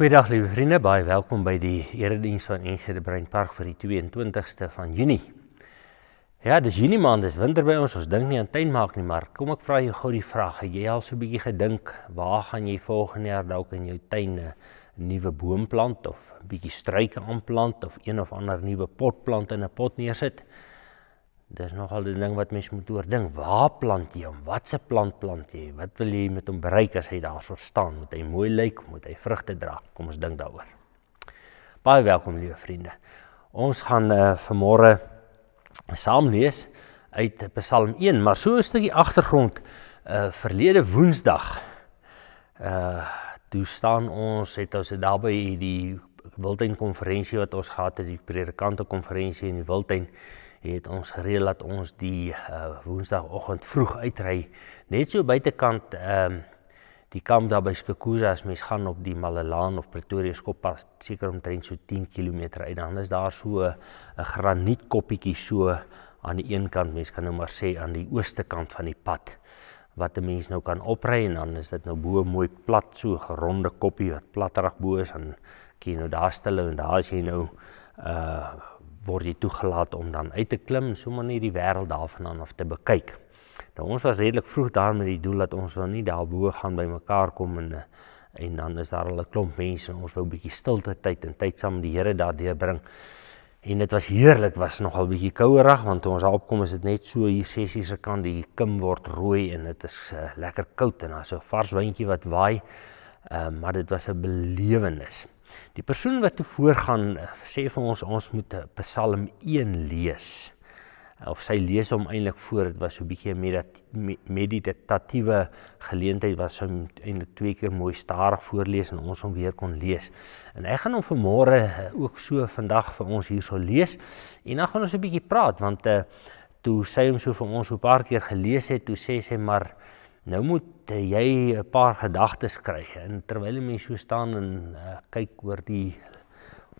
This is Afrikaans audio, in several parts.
Goeiedag lieve vriende, baie welkom by die erediens van Enschede Breinpark vir die 22ste van Junie. Ja, dis Junie maand, dis winter by ons dink nie aan tuin maak nie, maar kom ek vra jou gou die vraag, het jy al so 'n bietjie gedink, waar gaan jy volgende jaar dalk in jou tuin 'n nuwe boom plant, of 'n bietjie struike aanplant, of een of ander nuwe potplant in 'n pot neersit? Dis nogal 'n ding wat mens moet oordink. Waar plant jy hom? Watse plant jy? Wat wil jy met hom bereik as hy daar so staan? Moet hy mooi lyk? Moet hy vrugte dra? Kom ons dink daaroor. Baie welkom, liewe vriende. Ons gaan vanmôre saam lees uit Psalm 1, maar so 'n stukkie agtergrond. Verlede Woensdag, toe staan ons, het ons daar by die Wildtuin konferensie wat ons gehad het, die predikante konferensie in die Wildtuin, het ons gereël dat ons die Woensdagoggend vroeg uitry, net so buitekant die kamp daar by Skukuza, as mens gaan op die Malelaan of Pretoria Skoppad, seker omtrent so 10 km uit, dan is daar so 'n granietkoppietjie so aan die een kant, mens kan nou maar sê aan die ooste kant van die pad, wat 'n mens nou kan opry, en dan is dit nou bo mooi plat, so 'n geronde koppie wat platterig bo is, en kan jy nou daar stilhou, en daar is jy nou word jy toegelaat om dan uit te klim, sommer nie die wêreld daarvandaan af te bekyk. Nou, ons was redelik vroeg daar met die doel dat ons wil nie daarbo gaan by mekaar kom, en dan is daar al 'n klomp mense, en ons wou 'n bietjie stilte tyd en tyd saam met die Here daar deurbring. En dit was heerlik, was nogal bietjie kouerig, want toe ons daar opkom is dit net so hier 6:00 se kant, die kim word rooi en dit is lekker koud, en daar's so 'n vars windjie wat waai, maar dit was 'n belewenis. Die persoon wat toe voorgaan sê vir ons moet Psalm 1 lees. Of sy lees hom eintlik voor, dit was so 'n bietjie 'n meditatiewe geleentheid, was sy eintlik 2 keer mooi stadig voorlees en ons hom weer kon lees. En ek gaan hom vanmôre ook so vandag vir ons hierso lees, en dan gaan ons 'n bietjie praat, want toe sy hom so vir ons so 'n paar keer gelees het, toe sê sy maar, nou moet jy 'n paar gedagtes kry, en terwyl die mens so staan en kyk oor die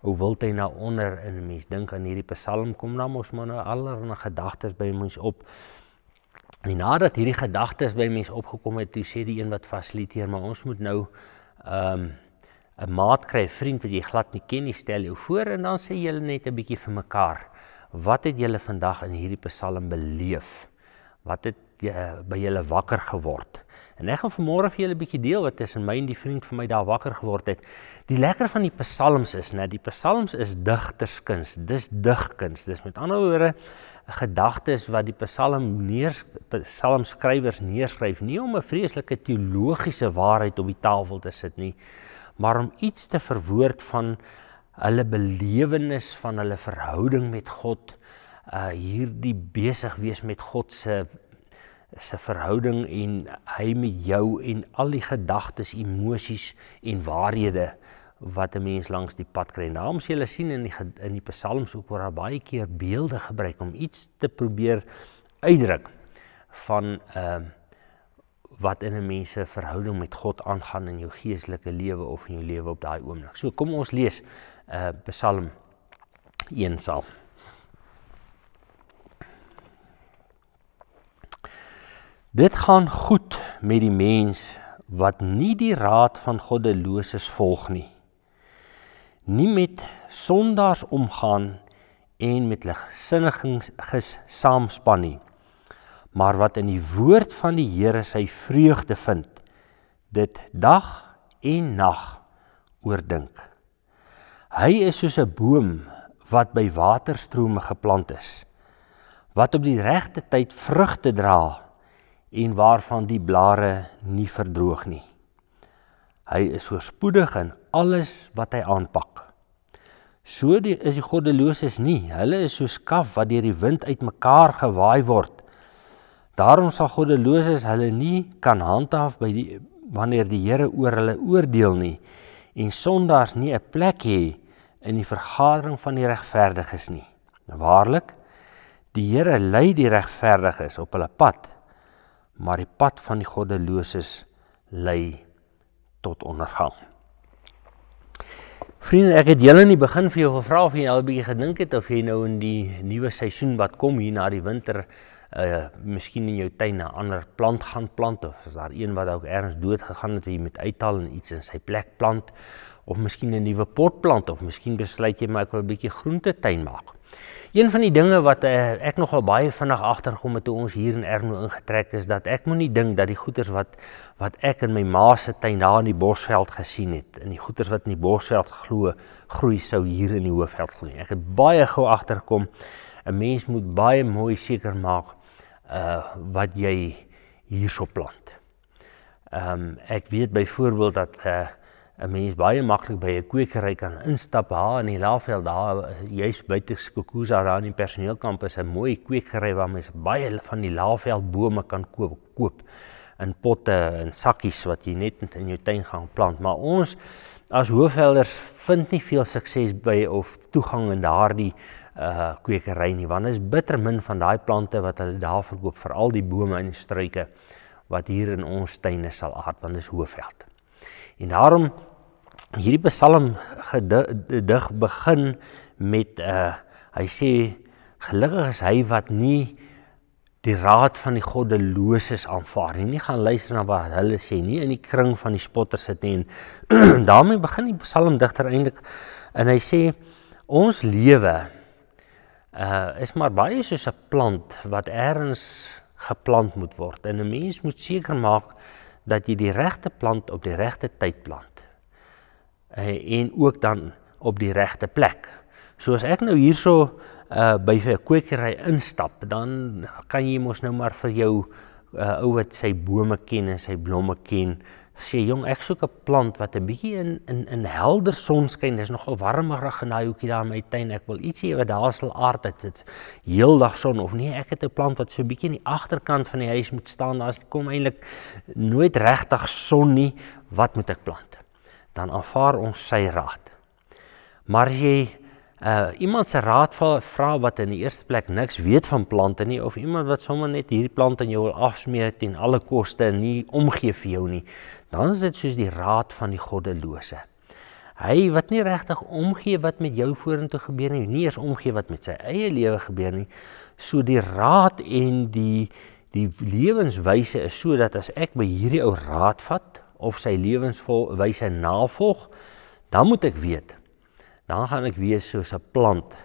ou wildtuin na onder, en die mens dink aan hierdie Psalm, kom dan mos maar nou allerlei gedagtes by mens op. En nadat hierdie gedagtes by mens opgekom het, toe sê die een wat fasiliteer, maar ons moet nou 'n maat kry, 'n vriend wat jy glad nie ken nie, stel jou voor, en dan sê julle net 'n bietjie vir mekaar, wat het julle vandag in hierdie Psalm beleef? Wat het by julle wakker geword? En ek gaan vanmôre vir julle 'n bietjie deel wat tussen my en die vriend van my daar wakker geword het. Die lekker van die psalms is, die psalms is digterskuns, dis digkuns, dis met ander woorde gedagtes wat die psalmskrywers neerskryf, nie om 'n vreeslike teologiese waarheid op die tafel te sit nie, maar om iets te verwoord van hulle belewenis, van hulle verhouding met God, hierdie besig wees met God se verhouding, en hy met jou, en al die gedagtes, emosies en waarhede wat 'n mens langs die pad kry. En daarom sê julle sien in die psalms ook word daar baie keer beelde gebruik om iets te probeer uitdruk van wat in 'n mens se verhouding met God aangaan in jou geestelike lewe of in jou lewe op daai oomblik. So kom ons lees Psalm 1 saam. Dit gaan goed met die mens wat nie die raad van goddeloses volg nie, nie met sondaars omgaan en met ligsinniges saamspan nie, maar wat in die woord van die Here sy vreugde vind, dit dag en nag oordink. Hy is soos 'n boom wat by waterstrome geplant is, wat op die regte tyd vrugte dra, en waarvan die blare nie verdroog nie. Hy is voorspoedig in alles wat hy aanpak. So is die goddeloses nie, hulle is soos kaf wat deur die wind uitmekaar gewaai word. Daarom sal goddeloses hulle nie kan handhaaf wanneer die Here oor hulle oordeel nie, en sondaars nie 'n plek hê in die vergadering van die regverdiges nie. Waarlik, die Here lei die regverdiges op hulle pad, maar die pad van die goddeloses lei tot ondergang. Vriende, ek het julle in die begin vir jou gevra of jy al 'n bietjie gedink het of jy nou in die nuwe seisoen wat kom hier na die winter miskien in jou tuin 'n ander plant gaan plant, of is daar een wat ook ergens dood gegaan het wat jy moet uithaal en iets in sy plek plant, of miskien 'n nuwe potplant, of miskien besluit jy maar ek wil 'n bietjie groentetuin maak. Een van die dinge wat ek nogal baie vinnig agtergekom het toe ons hier in Erno ingetrek is, dat ek moenie dink dat die goeders wat ek in my ma se tuin daar in die Bosveld gesien het, en die goeders wat in die Bosveld groei sou hier in die Hoëveld groei. Ek het baie gou agtergekom, 'n mens moet baie mooi seker maak wat jy hierso plant. Ek weet byvoorbeeld dat 'n mens baie maklik by 'n kwekery kan instap, in die Laagveld, daar juis buite Skukuza, daar in die personeelkamp is 'n mooi kwekery waar mens baie van die Laagveld bome kan koop in potte en sakkies wat jy net in jou tuin gaan plant. Maar ons as Hoëvelders vind nie veel sukses by of toegang in daardie kwekery nie, want is bitter min van daai plante wat hulle daar verkoop, veral die bome en die struike wat hier in ons tuine sal aard, want dis Hoëveld. En daarom hierdie Psalm gedig begin met hy sê, gelukkig is hy wat nie die raad van die goddeloses aanvaar nie gaan luister na wat hulle sê, nie in die kring van die spotters sit nie. En daarmee begin die psalmdigter eintlik, en hy sê, ons lewe is maar baie soos 'n plant wat ergens geplant moet word, en 'n mens moet seker maak dat jy die regte plant op die regte tyd plant, en ook dan op die regte plek. So as ek nou hierso by 'n kwekery instap, dan kan jy mos nou maar vir jou ou wat sy bome ken en sy blomme ken, sê jong, ek soek 'n plant wat 'n bietjie in helder sonskyn, dis nogal warmerig in daai hoekie daar in my tuin, ek wil ietsie wat daar sal aard, dit heeldag son, of nee, ek het 'n plant wat so 'n bietjie in die agterkant van die huis moet staan, daar kom eintlik nooit regtig son nie, wat moet ek plant? Dan aanvaar ons sy raad. Maar as jy iemand se raad vra wat in die eerste plek niks weet van plante nie, of iemand wat sommer net hierdie plant aan jou wil afsmeer ten alle koste en nie omgee vir jou nie, dan is dit soos die raad van die goddelose. Hy wat nie regtig omgee wat met jou vorentoe gebeur nie eers omgee wat met sy eie lewe gebeur nie, so die raad en die lewenswyse is so dat as ek by hierdie ou raad vat, of sy lewenswyse navolg, dan moet ek weet, dan gaan ek wees soos 'n plant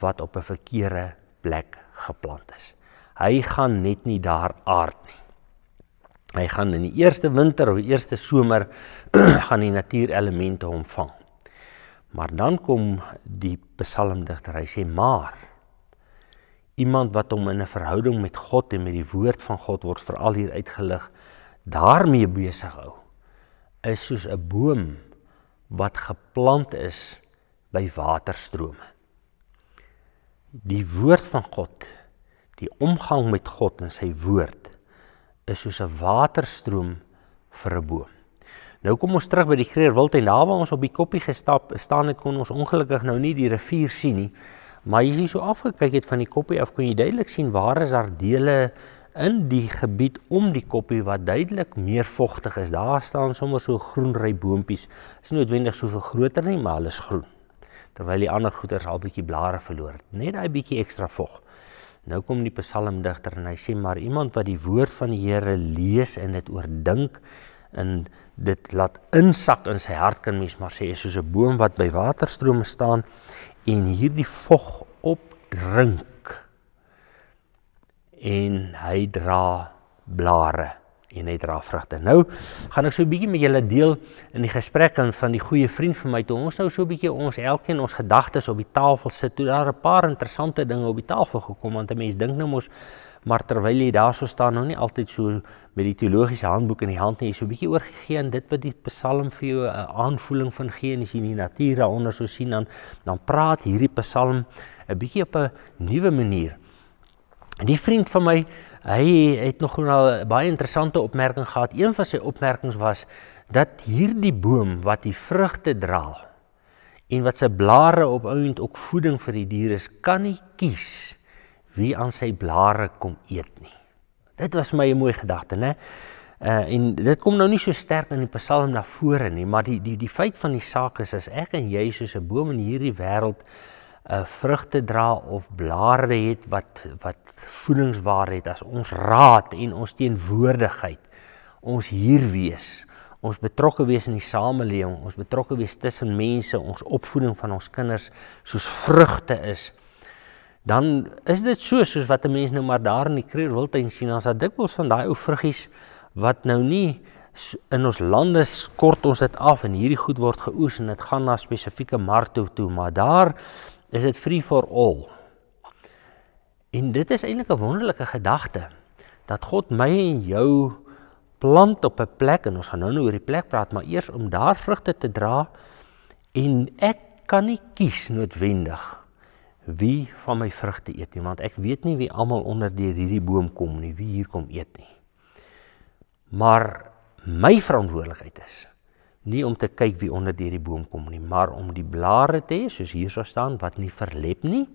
wat op 'n verkeerde plek geplant is. Hy gaan net nie daar aard nie. Hy gaan in die eerste winter of die eerste somer gaan die natuurelemente hom vang. Maar dan kom die psalmdigter, hy sê, maar iemand wat hom in 'n verhouding met God en met die woord van God word veral hier uitgelig, daarmee besig hou, is soos 'n boom wat geplant is by waterstrome. Die woord van God, die omgang met God en sy woord, is soos 'n waterstroom vir 'n boom. Nou kom ons terug by die Kreerwiltuin, daar waar ons op die koppie staan het, kon ons ongelukkig nou nie die rivier sien nie, maar as jy so afgekyk het van die koppie af, kon jy duidelik sien waar is daar dele in die gebied om die koppie wat duidelik meer vochtig is. Daar staan sommer so groenry boompies, is nie noodwendig soveel groter nie, maar hulle is groen. Terwyl die ander goeders al bietjie blare verloor het, net daai bietjie ekstra vog. Nou kom die psalmdigter en hy sê, maar iemand wat die woord van die Here lees en dit oordink en dit laat insak in sy hart, kan mens maar sê, is soos 'n boom wat by waterstrome staan en hierdie vog opdrink. En hy dra blare en hy dra vrugte. Nou gaan ek so 'n bietjie met julle deel in die gesprek van die goeie vriend van my, toe ons nou so 'n bietjie elkeen ons gedagtes op die tafel sit, toe daar 'n paar interessante dinge op die tafel gekom, want 'n mens dink nou mos, maar terwyl jy daar so staan, nou nie altyd so met die teologiese handboek in die hand nie, jy so 'n bietjie oorgegee aan dit wat die psalm vir jou 'n aanvoeling van gee, en as jy die natuur daaronder so sien, dan praat hierdie psalm 'n bietjie op 'n nuwe manier. Die vriend van my, hy het nog baie interessante opmerking gehad. Een van sy opmerkings was, dat hierdie boom wat die vrugte dra, en wat sy blare op ouend ook voeding vir die diere is, kan nie kies wie aan sy blare kom eet nie. Dit was my 'n mooi gedagte, né? En dit kom nou nie so sterk in die psalm na vore nie, maar die feit van die saak is, as ek en jy soos 'n boom in hierdie wêreld vrugte dra of blare het wat voedingswaarde het, as ons raad en ons teenwoordigheid, ons hier wees, ons betrokke wees in die samelewing, ons betrokke wees tussen mense, ons opvoeding van ons kinders, soos vrugte is, dan is dit soos wat 'n mens nou maar daar in die Kreerwiltuin sien, as dat dikwels van daai ou vruggies, wat nou nie, in ons lande kort ons dit af, en hierdie goed word geoes, en dit gaan na spesifieke markte toe, maar daar is dit free for all. En dit is eintlik 'n wonderlike gedagte, dat God my en jou plant op 'n plek, en ons gaan nou oor die plek praat, maar eers om daar vrugte te dra, en ek kan nie kies noodwendig wie van my vrugte eet nie, want ek weet nie wie almal onder deur hierdie boom kom nie, wie hier kom eet nie. Maar my verantwoordelikheid is nie om te kyk wie onder deur die boom kom nie, maar om die blare te hê, soos hier staan, wat nie verlep nie,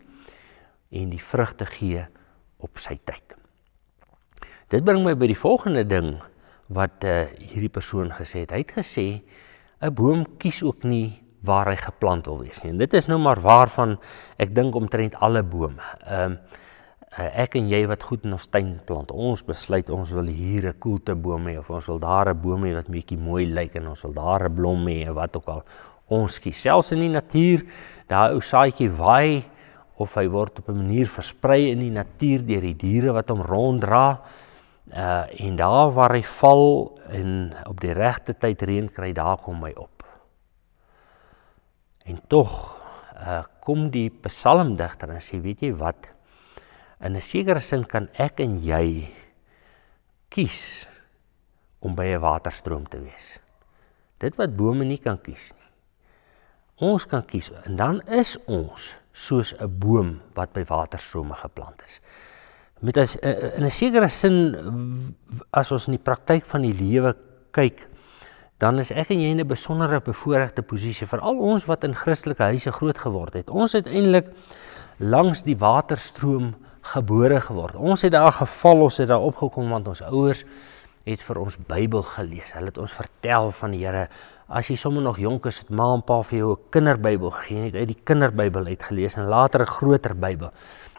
en die vrugte gee op sy tyd. Dit bring my by die volgende ding, wat hierdie persoon gesê het. Hy het gesê, 'n boom kies ook nie waar hy geplant wil wees nie. En dit is nou maar waar van, ek dink omtrent alle bome. Ek en jy wat goed in ons tuin plant, ons besluit, ons wil hier 'n koelteboom hê, of ons wil daar 'n boom hê wat bietjie mooi lyk, en ons wil daar 'n blom hê, en wat ook al, ons kies. Selfs in die natuur, daai ou saadjie waai, of hy word op 'n manier versprei in die natuur deur die diere wat hom ronddra, en daar waar hy val, en op die regte tyd reën kry, daar kom hy op. En tog kom die psalmdigter en sê, weet jy wat, in 'n sekere sin kan ek en jy kies om by 'n waterstroom te wees. Dit wat bome nie kan kies nie. Ons kan kies, en dan is ons soos 'n boom wat by waterstrome geplant is. Met as, in 'n sekere sin, as ons in die praktyk van die lewe kyk, dan is ek en jy in 'n besondere bevoorregte posisie, veral ons wat in Christelike huise groot geword het. Ons het eintlik langs die waterstroom gebore geword. Ons het daar geval, ons het daar opgekom, want ons ouers het vir ons Bybel gelees. Hulle het ons vertel van die Here. As jy sommer nog jonk is, het ma en pa vir jou 'n kinderbybel gegee, en het uit die kinderbybel uitgelees, en later 'n groter Bybel.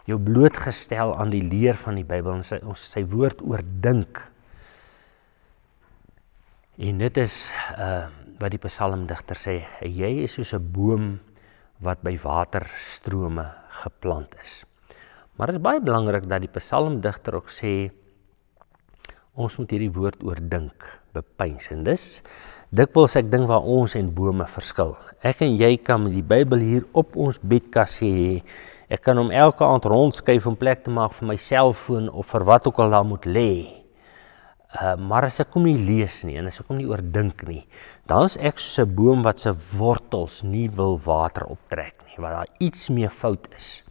Jou blootgestel aan die leer van die Bybel, en sy woord oordink. En dit is wat die psalmdigter sê, jy is soos 'n boom wat by waterstrome geplant is. Maar dit is baie belangrik dat die psalmdigter ook sê, ons moet hierdie woord oordink, bepeins. En dis dikwels ek dink waar ons en bome verskil. Ek en jy kan met die Bybel hier op ons bedkassie hê. Ek kan hom elke aand rondskuif om plek te maak vir my selfoon, of vir wat ook al daar moet lê. Maar as ek hom nie lees nie, en as ek hom nie oordink nie, dan is ek soos 'n boom wat se wortels nie wil water optrek nie, wat daar iets mee fout is.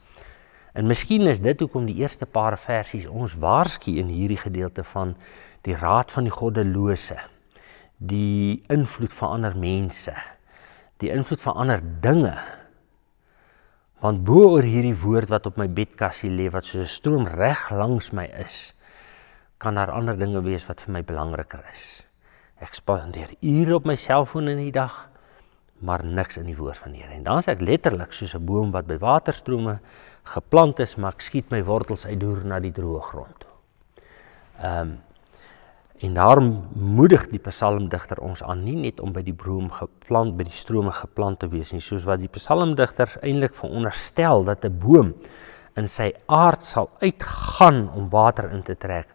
En miskien is dit hoekom die eerste paar versies ons waarsku in hierdie gedeelte van die raad van die goddelose, die invloed van ander mense, die invloed van ander dinge. Want bo oor hierdie woord wat op my bedkassie lê, wat soos 'n stroom reg langs my is, kan daar ander dinge wees wat vir my belangriker is. Ek spandeer ure op my selfoon in die dag, maar niks in die woord van die Here. En dan is ek letterlik soos 'n boom wat by waterstrome geplant is, maar ek skiet my wortels uitdeur na die droë grond toe. En daarom moedig die psalmdigter ons aan, nie net om by die boom geplant, by die strome geplant te wees nie, soos wat die psalmdigter eintlik veronderstel, dat 'n boom in sy aard sal uitgaan om water in te trek.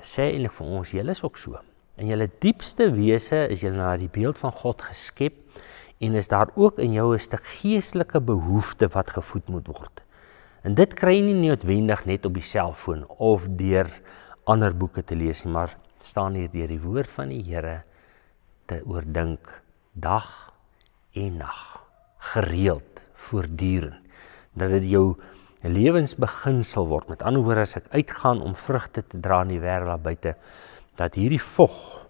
Sê eintlik vir ons, julle is ook so. In julle diepste wese is julle na die beeld van God geskep, en is daar ook in jou 'n stuk geestelike behoefte wat gevoed moet word. En dit kry jy nie noodwendig net op die selfoon of deur ander boeke te lees nie, maar staan hier deur die woord van die Here te oordink dag en nag, gereeld, voortdurend, dat dit jou lewensbeginsel word. Met ander woorde, as ek uitgaan om vrugte te dra in die wêreld daar buite, dat hierdie vog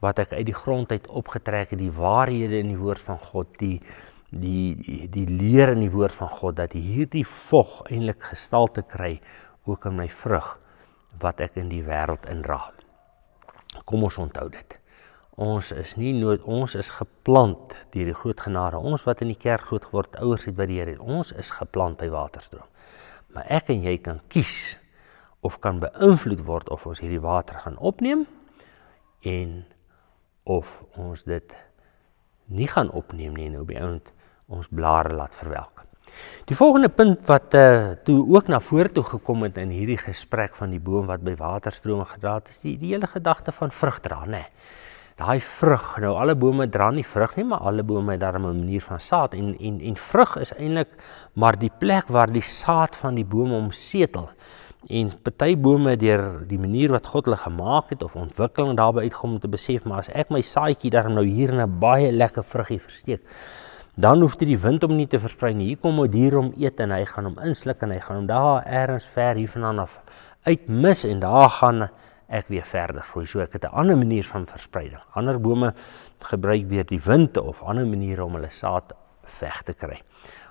wat ek uit die grond uit opgetrek het, die waarhede in die woord van God, die leer in die woord van God, dat hierdie vog eintlik gestalte kry ook in my vrug wat ek in die wêreld indra. Kom ons onthou dit. Ons is geplant deur die groot genade. Ons wat in die kerk groot geword, ouers het by die Here, ons is geplant by waterstroom. Maar ek en jy kan kies of kan beïnvloed word of ons hierdie water gaan opneem en of ons dit nie gaan opneem nie en op die ouend ons blare laat verwelk. Die volgende punt wat toe ook na vore toe gekom het in hierdie gesprek van die boom wat by waterstrome gedra het, is die hele gedagte van vrug dra, né? Daai vrug, nou alle bome dra nie vrug nie, maar alle bome het daarom 'n manier van saad en vrug is eintlik maar die plek waar die saad van die boom omsetel. En party bome deur die manier wat God hulle gemaak het of ontwikkeling daarby uitkom om te besef, maar as ek my saadjie daarom nou hier in 'n baie lekker vruggie versteek, dan hoef dit die wind om nie te versprei nie. Hier kom 'n dier om eet en hy gaan hom insluk en hy gaan hom daar ergens ver hiervandaan af uitmis en daar gaan ek weer verder groei. So ek het 'n ander manier van verspreiding. Ander bome gebruik weer die wind of ander maniere om hulle saad weg te kry.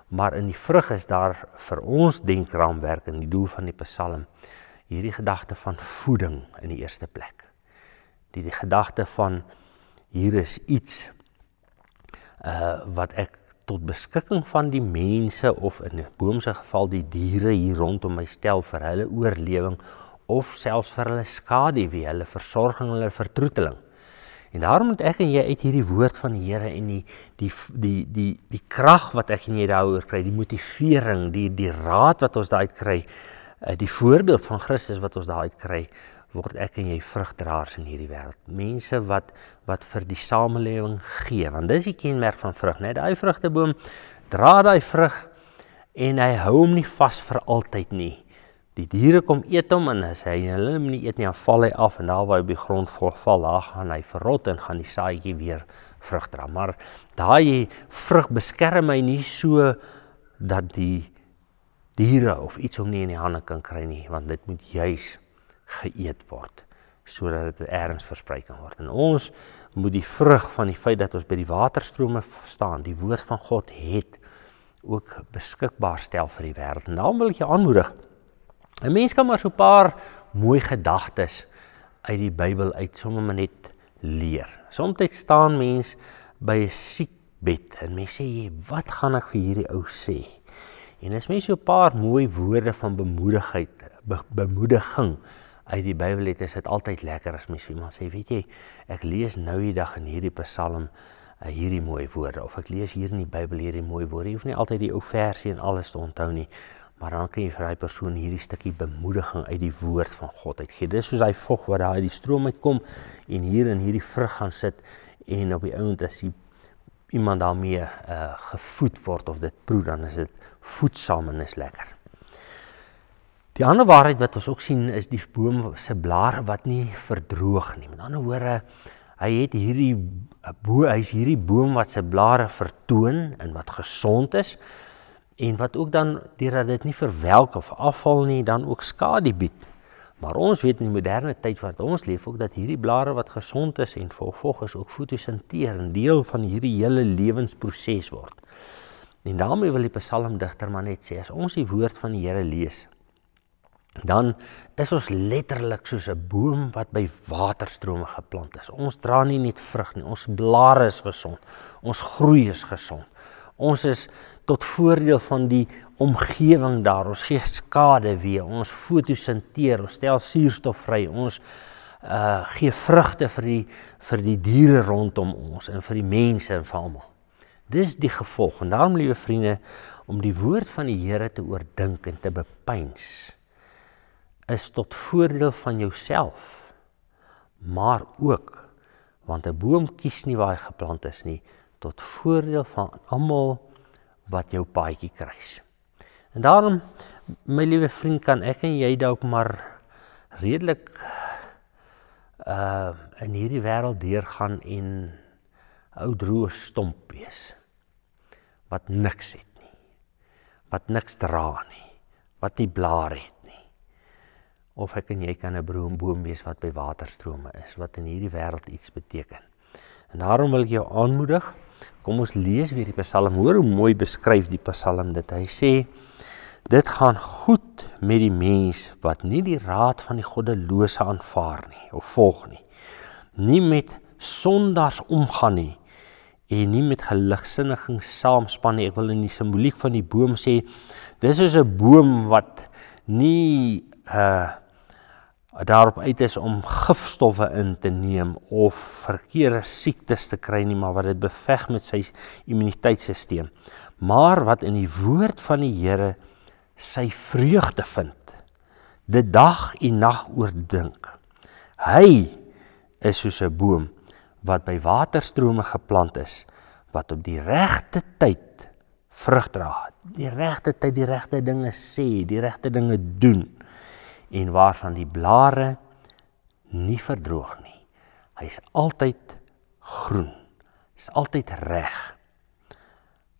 Maar in die vrug is daar vir ons denkraamwerk in die doel van die Psalm hierdie gedagte van voeding in die eerste plek. Die gedagte van hier is iets wat ek tot beskikking van die mense of in 'n boom se geval die diere hier rondom my stel vir hulle oorlewing of selfs vir hulle skaduwee, hulle versorging, hulle vertroeteling. En daarom moet ek en jy uit hierdie woord van die Here en die krag wat ek en jy daaroor kry, die motivering, die raad wat ons daaruit kry, die voorbeeld van Christus wat ons daaruit kry, word ek en jy vrugdraers in hierdie wêreld. Mense wat vir die samelewing gee, want dis die kenmerk van vrug, né? Daai vrugteboom dra daai vrug en hy hou hom nie vas vir altyd nie. Die diere kom eet hom en as hy hulle nie eet nie, dan val hy af en daar waar hy op die grond val, daar gaan hy verrot en gaan die saadjie weer vrug dra. Maar daai vrug beskerm hy nie so dat die diere of iets hom nie in die hande kan kry nie, want dit moet juis geëet word, sodat dit ergens versprei kan word. En ons moet die vrug van die feit dat ons by die waterstrome staan, die woord van God het, ook beskikbaar stel vir die wêreld. En daarom wil ek jou aanmoedig. 'n Mens kan maar so 'n paar mooi gedagtes uit die Bybel uit sommer maar net leer. Soms staan mens by 'n siekbed en mens sê, wat gaan ek vir hierdie ou sê? En as mens so 'n paar mooi woorde van bemoediging uit die Bybel het, is dit altyd lekker as mens iemand sê, weet jy, ek lees nou die dag in hierdie Psalm hierdie mooi woorde, of ek lees hier in die Bybel hierdie mooi woorde. Jy hoef nie altyd die ou versie en alles te onthou nie, maar dan kan jy vir daai persoon hierdie stukkie bemoediging uit die woord van God uitgee. Dis soos hy vog wat daar uit die stroom uitkom en hier in hierdie vrug gaan sit en op die ouend as iemand daarmee gevoed word of dit proe, dan is dit voedsaam en is lekker. Die ander waarheid wat ons ook sien is die boom se blare wat nie verdroog nie. Met ander woorde, hy is hierdie boom wat sy blare vertoon en wat gesond is en wat ook dan, deurdat dit nie verwelk of afval nie, dan ook skade bied. Maar ons weet in die moderne tyd wat ons leef ook dat hierdie blare wat gesond is en vervolgens ook fotosinteer, 'n deel van hierdie hele lewensproses word. En daarmee wil die psalmdigter maar net sê, as ons die woord van die Here lees, dan is ons letterlik soos 'n boom wat by waterstrome geplant is. Ons dra nie net vrug nie, ons blare is gesond, ons groei is gesond. Ons is tot voordeel van die omgewing daar, ons gee skaduwee, ons fotosinteer, ons stel suurstof vry, ons gee vrugte vir die diere rondom ons en vir die mense en vir almal. Dis die gevolg, en daarom, liewe vriende, om die woord van die Here te oordink en te bepeins, is tot voordeel van jouself, maar ook, want 'n boom kies nie waar hy geplant is nie, tot voordeel van almal wat jou paadjie kruis. En daarom, my liewe vriend, kan ek en jy dalk maar redelik in hierdie wêreld deurgaan en 'n ou droë stomp wees, wat niks het nie, wat niks dra nie, wat nie blare het nie. Of ek en jy kan 'n boom wees wat by waterstrome is, wat in hierdie wêreld iets beteken. En daarom wil ek jou aanmoedig, kom ons lees weer die Psalm, hoor hoe mooi beskryf die Psalm dit. Hy sê, dit gaan goed met die mens wat nie die raad van die goddelose aanvaar nie, of volg nie, nie met sondaars omgaan nie, en nie met geligsinniging saamspan nie. Ek wil in die simboliek van die boom sê, dis is 'n boom wat nie daarop uit is om gifstowwe in te neem of verkeerde siektes te kry nie, maar wat dit beveg met sy immuniteitstelsel. Maar wat in die woord van die Here sy vreugde vind, dit dag en nag oordink. Hy is soos 'n boom wat by waterstrome geplant is, wat op die regte tyd vrug dra. Die regte tyd, die regte dinge sê, die regte dinge doen, en waarvan die blare nie verdroog nie. Hy is altyd groen, hy is altyd reg.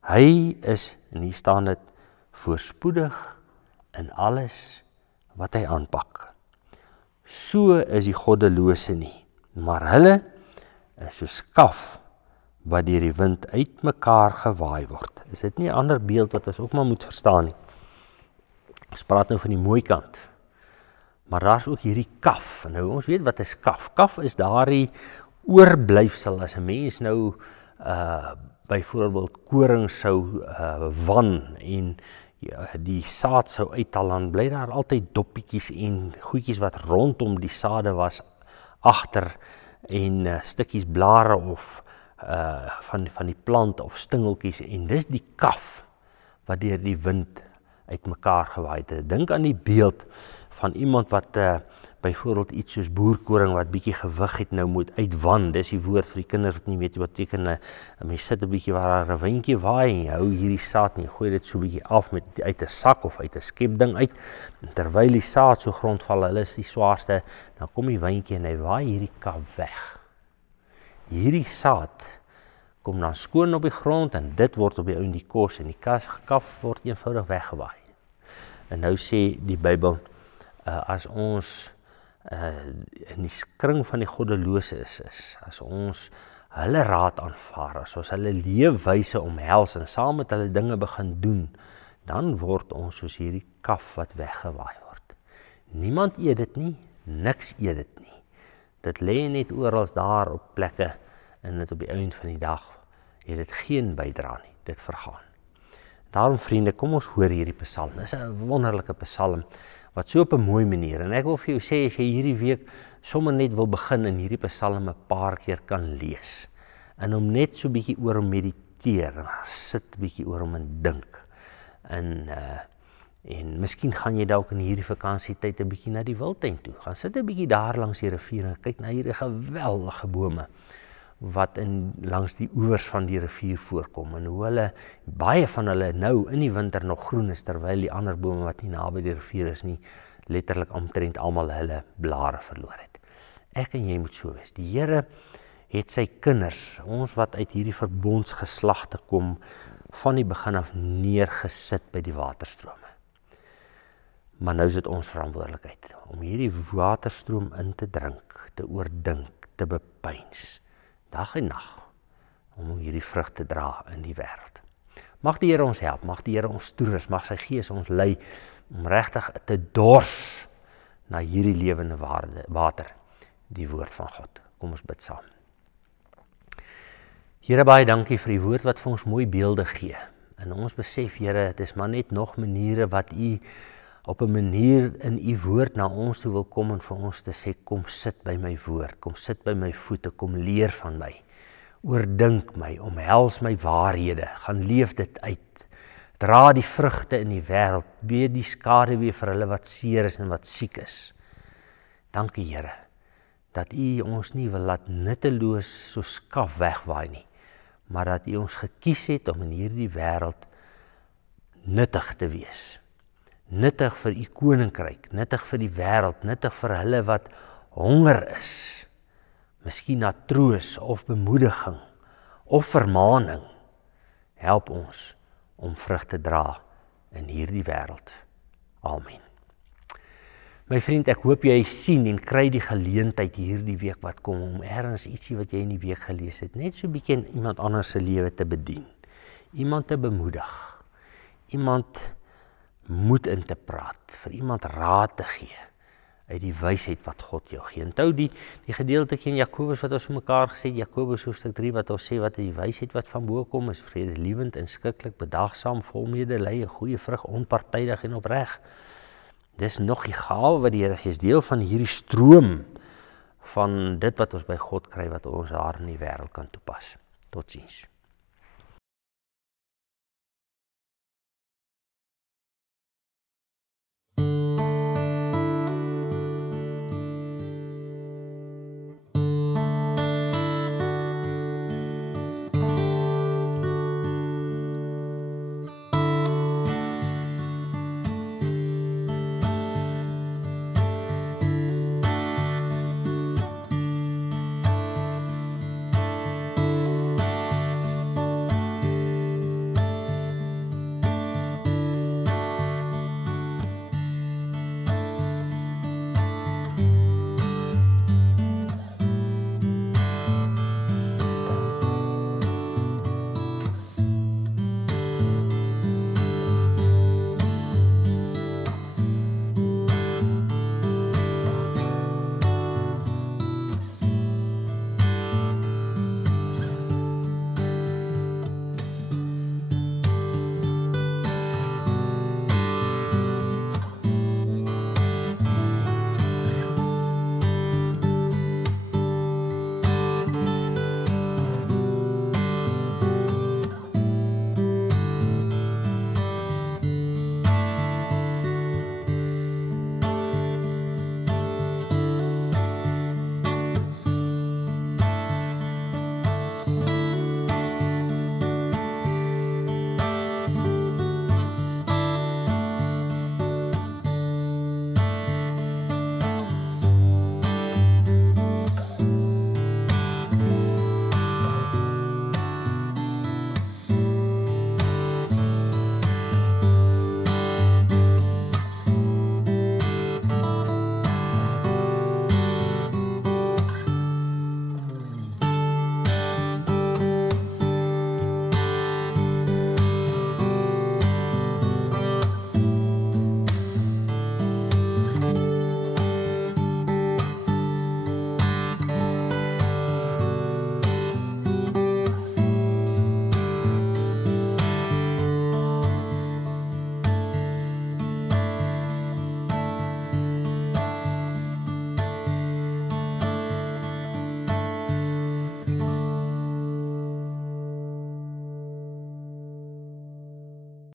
Hy is, en hier staan dit, voorspoedig in alles wat hy aanpak. So is die goddelose nie, maar hulle is soos kaf wat deur die wind uitmekaar gewaai word. Is dit nie 'n ander beeld wat ons ook maar moet verstaan nie? Ons praat nou van die mooi kant, maar daar's ook hierdie kaf. Nou ons weet wat is kaf. Kaf is daardie oorblyfsel as 'n mens nou byvoorbeeld koring sou wan en die saad sou uithaal, dan bly daar altyd doppietjies en goedjies wat rondom die sade was agter en stukkies blare of van die plant of stingeltjies, en dis die kaf wat deur die wind uitmekaar gewaai het. Dink aan die beeld van iemand wat byvoorbeeld iets soos boerkoring wat bietjie gewig het nou moet uitwan. Dis die woord vir die kinders wat nie weet wat beteken 'n mens sit 'n bietjie waar daar 'n windjie waai en hou hierdie saad en gooi dit so 'n bietjie af met uit 'n sak of uit 'n skepding uit. En terwyl die saad so grondval, hulle is die swaarste, dan kom die windjie en hy waai hierdie kaf weg. Hierdie saad kom dan skoon op die grond en dit word op die ou en die kos en die kaf word eenvoudig weggewaai. En nou sê die Bybel, as ons in die kring van die goddelose is, as ons hulle raad aanvaar, as ons hulle leefwyse omhels en saam met hulle dinge begin doen, dan word ons soos hierdie kaf wat weggewaai word. Niemand eet dit nie, niks eet dit nie. Dit lê net oral daar op plekke en dit op die einde van die dag het dit geen bydra nie, dit vergaan. Daarom vriende, kom ons hoor hierdie psalm. Dit is 'n wonderlike psalm wat so op 'n mooi manier, en ek wil vir jou sê, as jy hierdie week sommer net wil begin en hierdie psalm 'n paar keer kan lees, en om net so bietjie oor hom mediteer, en sit bietjie oor hom en dink, en miskien gaan jy dalk in hierdie vakansietyd 'n bietjie na die wildtuin toe, gaan sit 'n bietjie daar langs die rivier en kyk na hierdie geweldige bome, wat langs die oewers van die rivier voorkom, en hoe hulle, baie van hulle nou in die winter nog groen is, terwyl die ander bome wat nie naby die rivier is nie, letterlik omtrent almal hulle blare verloor het. Ek en jy moet so wees. Die Here het sy kinders, ons wat uit hierdie verbondsgeslagte kom, van die begin af neergesit by die waterstrome. Maar nou is dit ons verantwoordelikheid om hierdie waterstroom in te drink, te oordink, te bepeins, dag en nag, om hierdie vrug te dra in die wêreld. Mag die Here ons help, mag die Here ons toerus, mag sy Gees ons lei om regtig te dors na hierdie lewende water, die woord van God. Kom ons bid saam. Here, baie dankie vir die woord wat vir ons mooi beelde gee. En ons besef, Here, dit is maar net nog maniere wat U op 'n manier in U woord na ons toe wil kom en vir ons te sê, kom sit by my woord, kom sit by my voete, kom leer van my, oordink my, omhels my waarhede, gaan leef dit uit, dra die vrugte in die wêreld, bid die skaduwee vir hulle wat seer is en wat siek is. Dankie Here, dat U ons nie wil laat nutteloos so skaf wegwaai nie, maar dat U ons gekies het om in hierdie wêreld nuttig te wees. Nuttig vir U koninkryk, nuttig vir die wêreld, nuttig vir hulle wat honger is. Miskien na troos of bemoediging of vermaaning. Help ons om vrug te dra in hierdie wêreld. Amen. My vriend, ek hoop jy sien en kry die geleentheid hierdie week wat kom om ergens ietsie wat jy in die week gelees het, net so 'n bietjie in iemand anders se lewe te bedien. Iemand te bemoedig. Iemand moed in te praat, vir iemand raad te gee uit die wysheid wat God jou gee. Onthou die gedeeltjie in Jakobus wat ons vir mekaar gesê het, Jakobus hoofstuk 3 wat ons sê wat die wysheid wat van bo kom is vredelievend, inskikkelik, bedagsaam, vol medelee, goeie vrug, onpartydig en opreg. dis nog die gawe wat die Here gee, is deel van hierdie stroom van dit wat ons by God kry, wat ons daar in die wêreld kan toepas. Totsiens.